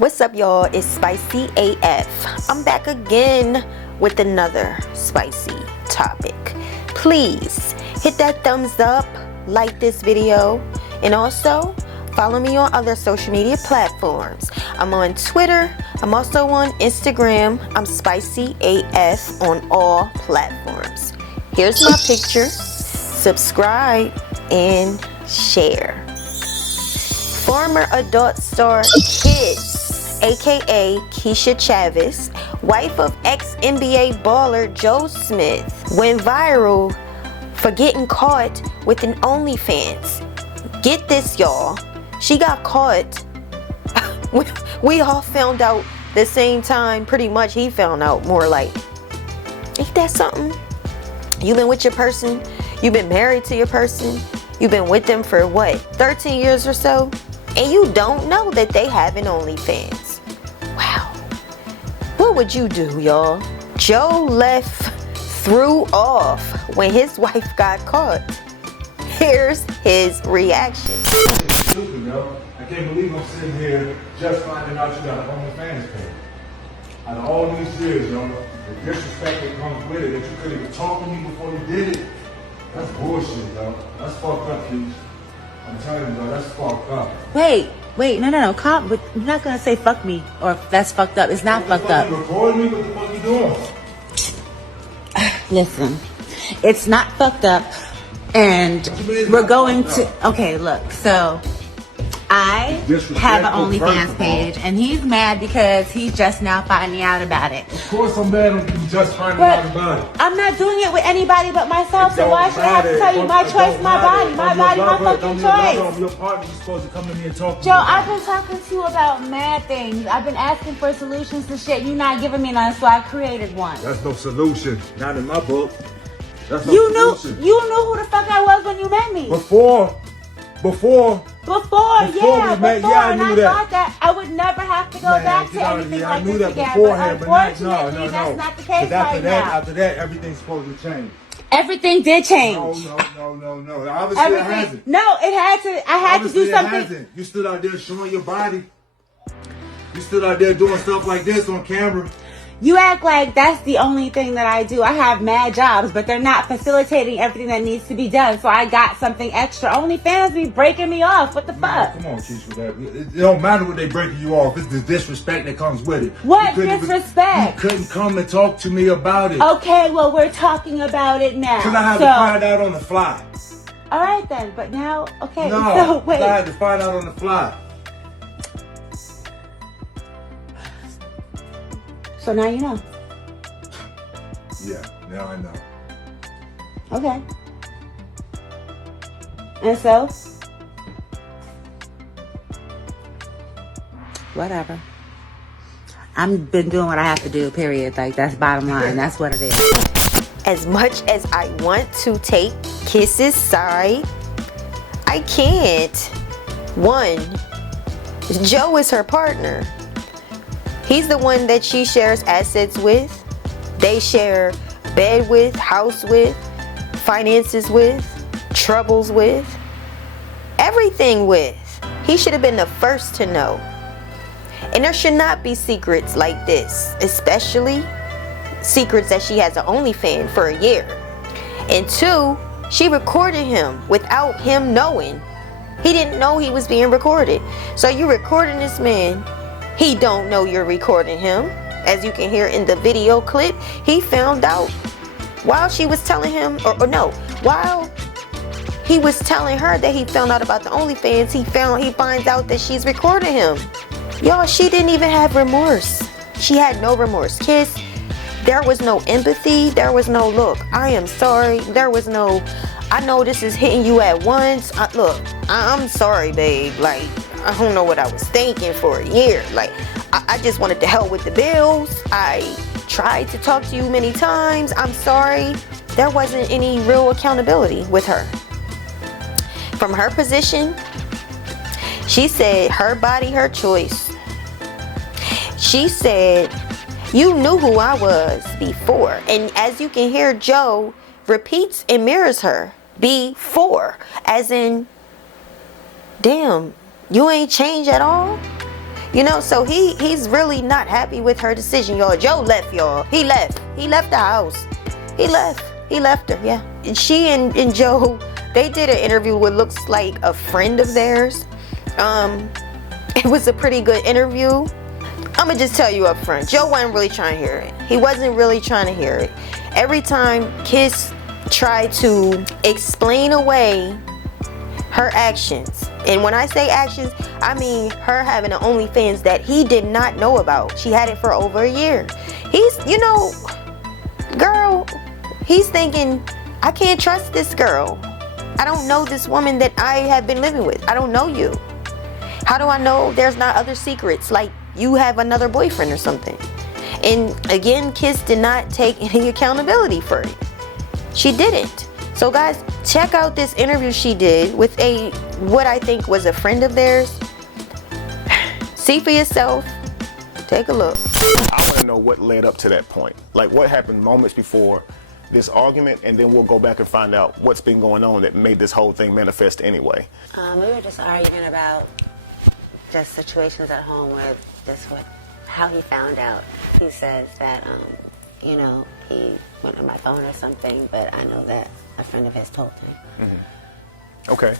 What's up, y'all? It's Spicy AF. I'm back again with another spicy topic. Please hit that thumbs up, like this video, and also follow me on other social media platforms. I'm on Twitter. I'm also on Instagram. I'm Spicy AF on all platforms. Here's my picture. Subscribe and share. Former adult star Kyss, aka Keisha Chavez, wife of ex-NBA baller Joe Smith, went viral for getting caught with an OnlyFans. Get this, y'all. She got caught. We all found out the same time. Pretty much he found out, more like. Ain't that something? You've been with your person. You've been married to your person. You've been with them for what, 13 years or so? And you don't know that they have an OnlyFans. Wow. What would you do, y'all? Joe threw off when his wife got caught. Here's his reaction. Stupid, yo. I can't believe I'm sitting here just finding out you got an OnlyFans page. Out of all these years, yo, the disrespect that comes with it, that you couldn't even talk to me before you did it, that's bullshit, yo. That's fucked up, Keisha. I'm telling you, yo, that's fucked up. Wait, no, calm, but you're not gonna say fuck me, or that's fucked up. It's not fucked up. You recording me? What the fuck you doing? Listen, it's not fucked up, and we're going to, okay, look, so I have an OnlyFans page, and he's mad because he's just now finding out about it. Of course I'm mad I'm just finding out about it. I'm not doing it with anybody but myself, so why should I have to tell you my choice, my body, my fucking choice? Your partner, you're supposed to come to me and talk to me. Joe, I've been talking to you about mad things. I've been asking for solutions to shit. You're not giving me none, so I created one. That's no solution. Not in my book. That's no solution. You knew who the fuck I was when you met me. Before, I knew that. Thought that I would never have to go back to anything like this again. Beforehand, but unfortunately, that's not the case right now. After that, everything's supposed to change. Everything did change. No. Obviously it hasn't. No, it had to. I had to do something. It hasn't. You stood out there showing your body. You stood out there doing stuff like this on camera. You act like that's the only thing that I do. I have mad jobs, but they're not facilitating everything that needs to be done. So I got something extra. OnlyFans be breaking me off. What the fuck? Come on, Keisha. It don't matter what they breaking you off. It's the disrespect that comes with it. What disrespect? You couldn't come and talk to me about it. Okay, well, we're talking about it now. Because I had to find out on the fly. All right, then. But now, okay. No, so wait. I had to find out on the fly. So now you know. Yeah, now I know. Okay. And so? Whatever. I've been doing what I have to do, period. Like, that's bottom line. That's what it is. As much as I want to take Kyss's side, I can't. One, Joe is her partner. He's the one that she shares assets with. They share bed with, house with, finances with, troubles with, everything with. He should have been the first to know. And there should not be secrets like this, especially secrets that she has an OnlyFans for a year. And two, she recorded him without him knowing. He didn't know he was being recorded. So you recording this man. He don't know you're recording him. As you can hear in the video clip, he found out while she was telling him, while he was telling her that he found out about the OnlyFans, he finds out that she's recording him. Y'all, she didn't even have remorse. She had no remorse. Kyss, there was no empathy. There was no, look, I am sorry. There was no, I know this is hitting you at once. I'm sorry, babe. Like, I don't know what I was thinking for a year. Like, I just wanted to help with the bills. I tried to talk to you many times. I'm sorry. There wasn't any real accountability with her. From her position, she said her body, her choice. She said, you knew who I was before. And as you can hear, Joe repeats and mirrors her. Before. As in, damn, you ain't changed at all? You know, so he's really not happy with her decision, y'all. Joe left, y'all. He left the house. He left her, yeah. She and Joe, they did an interview with looks like a friend of theirs. It was a pretty good interview. I'ma just tell you up front, Joe wasn't really trying to hear it. He wasn't really trying to hear it. Every time Kyss tried to explain away her actions, and when I say actions, I mean her having an OnlyFans that he did not know about. She had it for over a year. He's, you know, girl, he's thinking, I can't trust this girl. I don't know this woman that I have been living with. I don't know you. How do I know there's not other secrets, like you have another boyfriend or something? And again, Kyss did not take any accountability for it. She didn't. So guys, check out this interview she did with what I think was a friend of theirs. See for yourself. Take a look. I want to know what led up to that point. Like what happened moments before this argument, and then we'll go back and find out what's been going on that made this whole thing manifest anyway. We were just arguing about just situations at home where how he found out. He says that, you know, he went on my phone or something, but I know that a friend of his told me. Okay.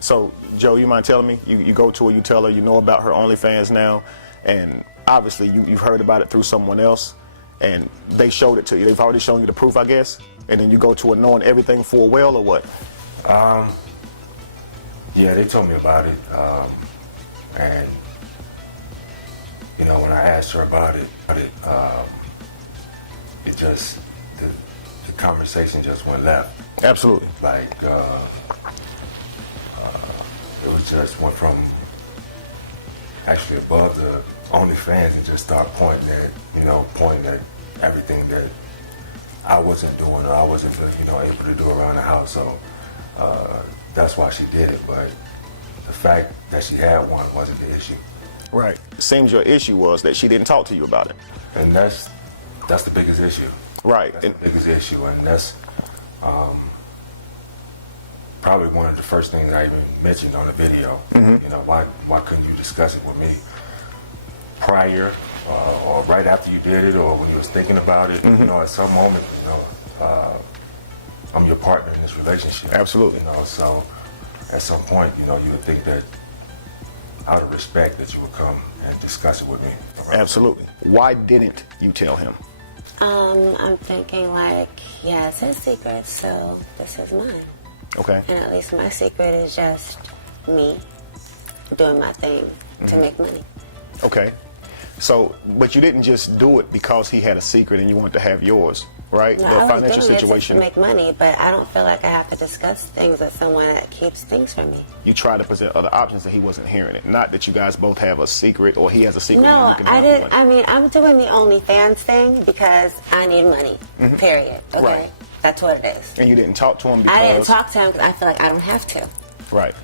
So, Joe, you mind telling me? You go to her, you tell her you know about her OnlyFans now, and obviously you've heard about it through someone else, and they showed it to you. They've already shown you the proof, I guess, and then you go to her knowing everything full well, or what? Yeah, they told me about it, and you know, when I asked her about it, it just, the conversation just went left. Absolutely. Like, it was just went from actually above the OnlyFans and just start pointing at everything that I wasn't doing or I wasn't, able to do around the house. So that's why she did it. But the fact that she had one wasn't the issue. Right. It seems your issue was that she didn't talk to you about it. And that's the biggest issue. Right. That's the biggest issue, and that's probably one of the first things I even mentioned on the video. You know, why couldn't you discuss it with me prior or right after you did it, or when you was thinking about it? You know, at some moment, I'm your partner in this relationship. Absolutely. You know, so at some point, you would think that out of respect that you would come and discuss it with me. Absolutely. Why didn't you tell him? I'm thinking like, yeah, it's his secret, so this is mine. Okay. And at least my secret is just me doing my thing to make money. Okay. So, but you didn't just do it because he had a secret and you wanted to have yours, right? No, The I was financial doing situation. it to make money, but I don't feel like I have to discuss things with someone that keeps things from me. You try to present other options and he wasn't hearing it. Not that you guys both have a secret or he has a secret. No, and you can I have didn't. money. I mean, I'm doing the OnlyFans thing because I need money. Period. Okay, Right. That's what it is. And you didn't talk to him because... I didn't talk to him because I feel like I don't have to. Right.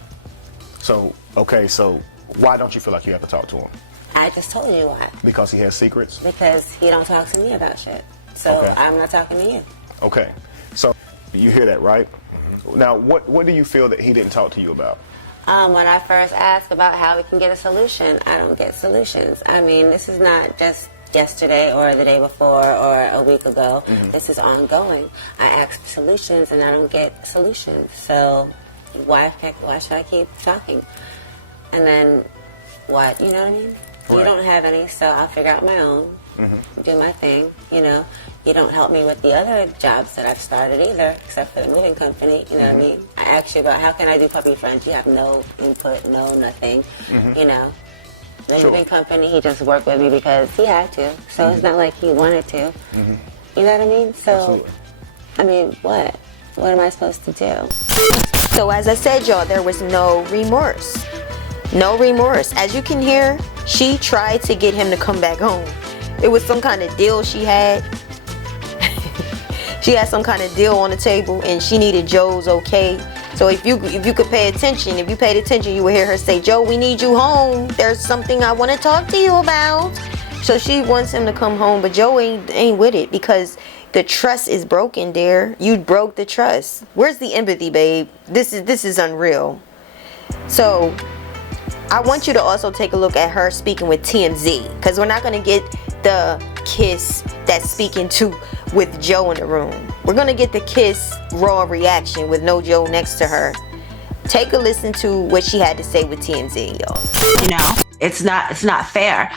So, okay, so why don't you feel like you have to talk to him? I just told you why. Because he has secrets? Because he don't talk to me about shit. So Okay. I'm not talking to you. Okay. So, you hear that, right? Now, what do you feel that he didn't talk to you about? When I first asked about how we can get a solution, I don't get solutions. I mean, this is not just yesterday or the day before or a week ago. This is ongoing. I ask for solutions and I don't get solutions. So why should I keep talking? And then what, you know what I mean? Right. You don't have any, so I'll figure out my own, do my thing, You don't help me with the other jobs that I've started either, except for the moving company, you know what I mean? I asked you about how can I do puppy friends? You have no input, no nothing, The Sure. moving company, he just worked with me because he had to, so it's not like he wanted to. You know what I mean? So, Absolutely. I mean, what? What am I supposed to do? So as I said, y'all, there was no remorse. No remorse. As you can hear, she tried to get him to come back home. It was some kind of deal she had. She had some kind of deal on the table and she needed Joe's okay. So if you could pay attention, if you paid attention, you would hear her say, Joe, we need you home. There's something I want to talk to you about. So she wants him to come home, but Joe ain't with it because the trust is broken, dear. You broke the trust. Where's the empathy, babe? This is unreal. So I want you to also take a look at her speaking with TMZ, because we're not going to get the Kyss that's speaking to with Joe in the room. We're going to get the Kyss raw reaction with no Joe next to her. Take a listen to what she had to say with TMZ, y'all. You know, it's not fair.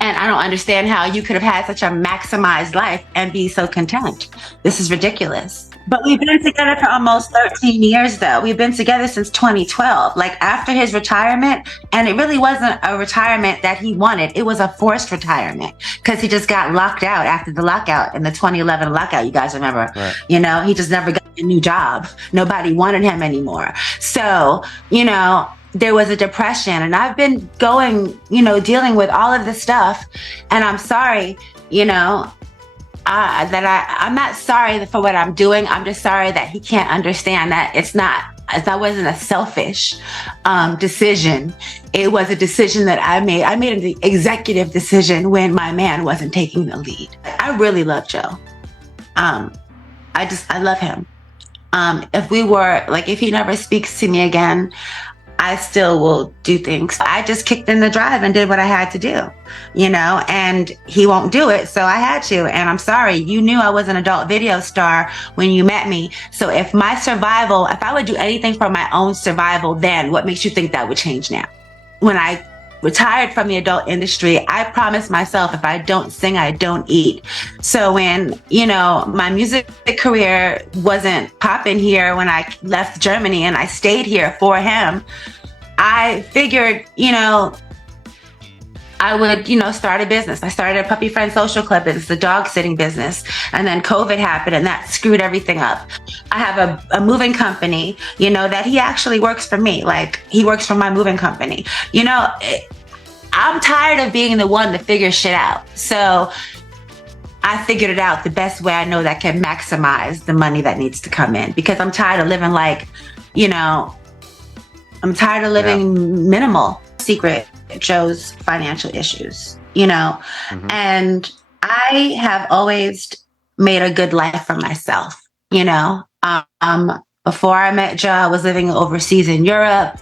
And I don't understand how you could have had such a maximized life and be so content. This is ridiculous. But we've been together for almost 13 years, though. We've been together since 2012, like after his retirement. And it really wasn't a retirement that he wanted. It was a forced retirement because he just got locked out after the lockout in the 2011 lockout. You guys remember, right? You know, he just never got a new job. Nobody wanted him anymore. So, you know, there was a depression, and I've been going, you know, dealing with all of this stuff. And I'm sorry, you know, I'm not sorry for what I'm doing. I'm just sorry that he can't understand that that wasn't a selfish decision. It was a decision that I made. I made an executive decision when my man wasn't taking the lead. I really love Joe. I love him. If he never speaks to me again, I still will do things. I just kicked in the drive and did what I had to do, you know, and he won't do it. So I had to, and I'm sorry. You knew I was an adult video star when you met me. So if I would do anything for my own survival, then what makes you think that would change now? When I retired from the adult industry, I promised myself, if I don't sing, I don't eat. So when, you know, my music career wasn't popping here when I left Germany and I stayed here for him, I figured, you know, I would, you know, start a business. I started a puppy friend social club business, the dog sitting business. And then COVID happened and that screwed everything up. I have a moving company, you know, that he actually works for me. Like, he works for my moving company. You know, I'm tired of being the one to figure shit out. So I figured it out the best way I know that can maximize the money that needs to come in, because I'm tired of living like, you know, minimal. Secret Joe's financial issues, you know, and I have always made a good life for myself, you know. Before I met Joe, I was living overseas in Europe,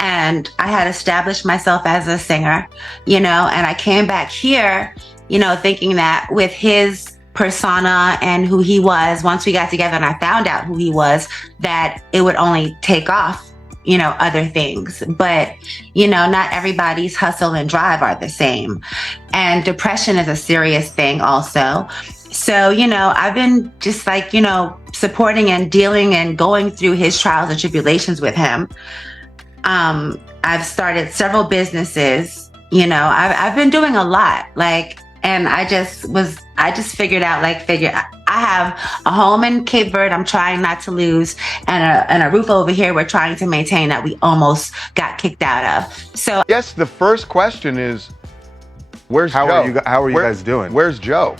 and I had established myself as a singer, you know, and I came back here, you know, thinking that with his persona and who he was, once we got together and I found out who he was, that it would only take off, you know, other things. But, you know, not everybody's hustle and drive are the same. And depression is a serious thing also. So, you know, I've been just like, you know, supporting and dealing and going through his trials and tribulations with him. I've started several businesses, you know, I've been doing a lot, like, and I just figured out, I have a home in Cape Verde I'm trying not to lose, and a roof over here we're trying to maintain that we almost got kicked out of. So yes, the first question is, where's Joe? How are you guys doing? Where's Joe?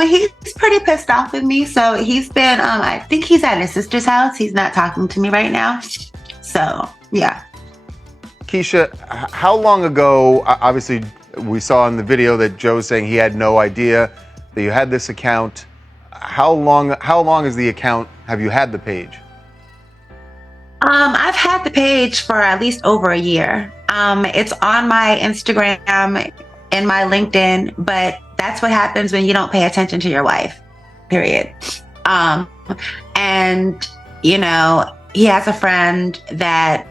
He's pretty pissed off with me. So he's been, I think he's at his sister's house. He's not talking to me right now. So, yeah. Keisha, how long ago, obviously we saw in the video that Joe's saying he had no idea that you had this account. How long is the account, have you had the page? I've had the page for at least over a year. It's on my Instagram and my LinkedIn, but that's what happens when you don't pay attention to your wife, period. And, you know, he has a friend that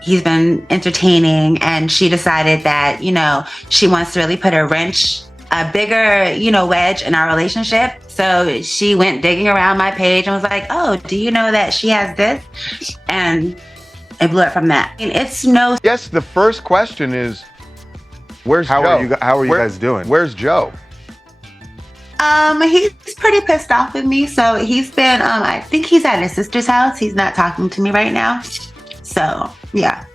he's been entertaining, and she decided that, you know, she wants to really put a bigger, you know, wedge in our relationship. So she went digging around my page and was like, oh, do you know that she has this? And it blew it from that. And it's no... Yes, the first question is, where's Joe? How are you guys doing? Where's Joe? He's pretty pissed off with me. So he's been, I think he's at his sister's house. He's not talking to me right now. So, yeah.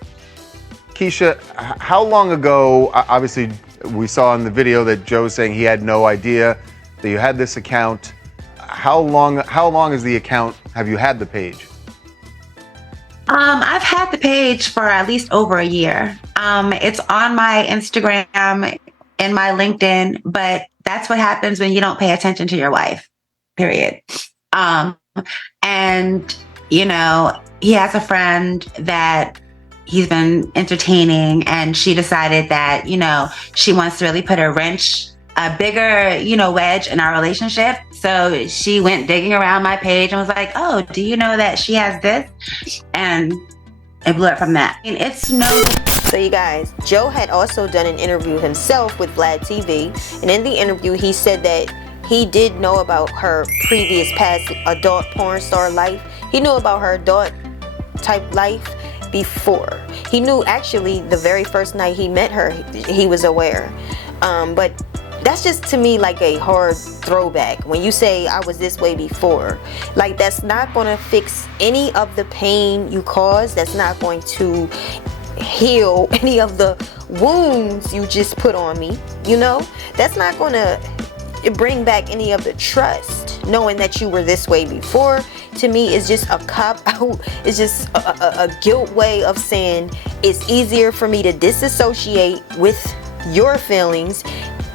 Keisha, how long ago, obviously we saw in the video that Joe's saying he had no idea that you had this account. How long is the account, have you had the page? I've had the page for at least over a year. It's on my Instagram and my LinkedIn, but that's what happens when you don't pay attention to your wife, period. And, you know, he has a friend that he's been entertaining, and she decided that, you know, she wants to really put a bigger, you know, wedge in our relationship. So she went digging around my page and was like, oh, do you know that she has this? And it blew up from that. And it's no... So you guys, Joe had also done an interview himself with Vlad TV, and in the interview he said that he did know about her previous past adult porn star life. He knew about her adult type life before. He knew actually the very first night he met her, he was aware. But that's just to me like a hard throwback. When you say I was this way before, like that's not gonna fix any of the pain you caused. That's not going to heal any of the wounds you just put on me, you know. That's not gonna bring back any of the trust, knowing that you were this way before. To me, it's just a cop out. It's just a guilt way of saying it's easier for me to disassociate with your feelings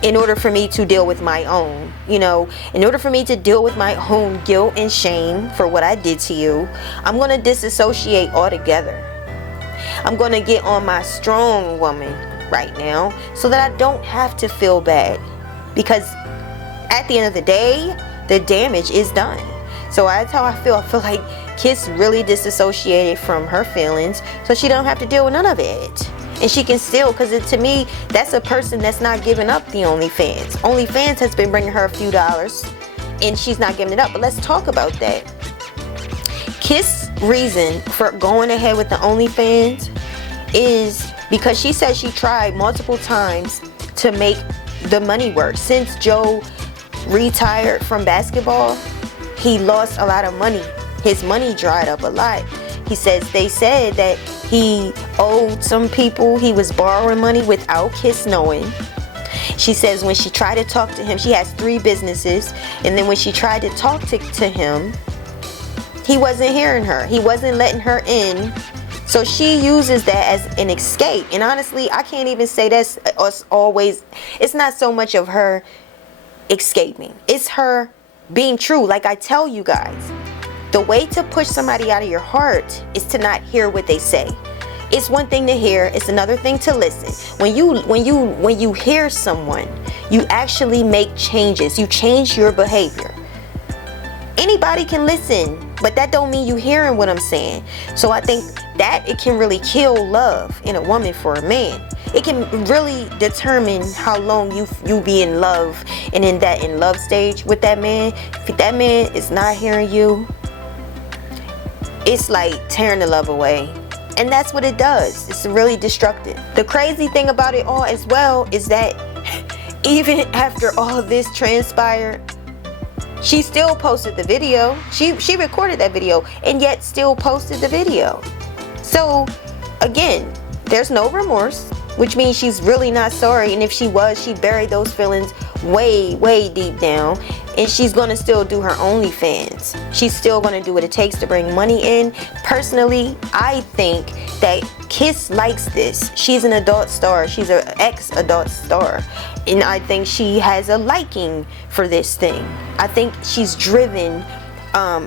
in order for me to deal with my own, you know. In order for me to deal with my own guilt and shame for what I did to you, I'm gonna disassociate altogether. I'm gonna get on my strong woman right now so that I don't have to feel bad, because at the end of the day, the damage is done. So that's how I feel. I feel like Kyss really disassociated from her feelings so she don't have to deal with none of it. And she can still, because to me, that's a person that's not giving up the OnlyFans. OnlyFans has been bringing her a few dollars and she's not giving it up. But let's talk about that. Kyss' reason for going ahead with the OnlyFans is because she said she tried multiple times to make the money work. Since Joe retired from basketball, he lost a lot of money. His money dried up a lot. He says they said that he owed some people, he was borrowing money without Kyss knowing. She says when she tried to talk to him, she has 3 businesses, and then when she tried to talk to him, he wasn't hearing her. He wasn't letting her in. So she uses that as an escape. And honestly, I can't even say that's always, it's not so much of her escaping. It's her being true. Like I tell you guys, the way to push somebody out of your heart is to not hear what they say. It's one thing to hear, it's another thing to listen. When you hear someone, you actually make changes. You change your behavior. Anybody can listen, but that don't mean you hearing what I'm saying. So I think that it can really kill love in a woman for a man. It can really determine how long you be in love and in love stage with that man. If that man is not hearing you, it's like tearing the love away. And that's what it does. It's really destructive. The crazy thing about it all as well is that even after all this transpired, she still posted the video. She recorded that video and yet still posted the video. So again, there's no remorse, which means she's really not sorry. And if she was, she buried those feelings way deep down, and she's gonna still do her OnlyFans. She's still gonna do what it takes to bring money in. Personally, I think that Kyss likes this. She's an adult star. She's an ex-adult star, and I think she has a liking for this thing. I think she's driven,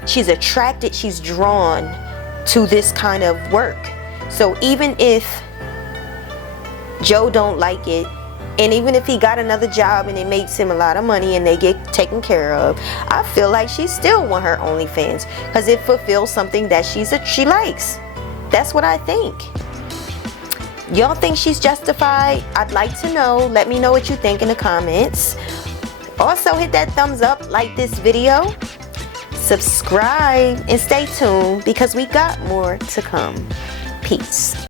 she's attracted, she's drawn to this kind of work. So even if Joe don't like it, and even if he got another job and it makes him a lot of money and they get taken care of, I feel like she still want her OnlyFans because it fulfills something that she likes. That's what I think. Y'all think she's justified? I'd like to know. Let me know what you think in the comments. Also hit that thumbs up, like this video, subscribe, and stay tuned because we got more to come. Peace.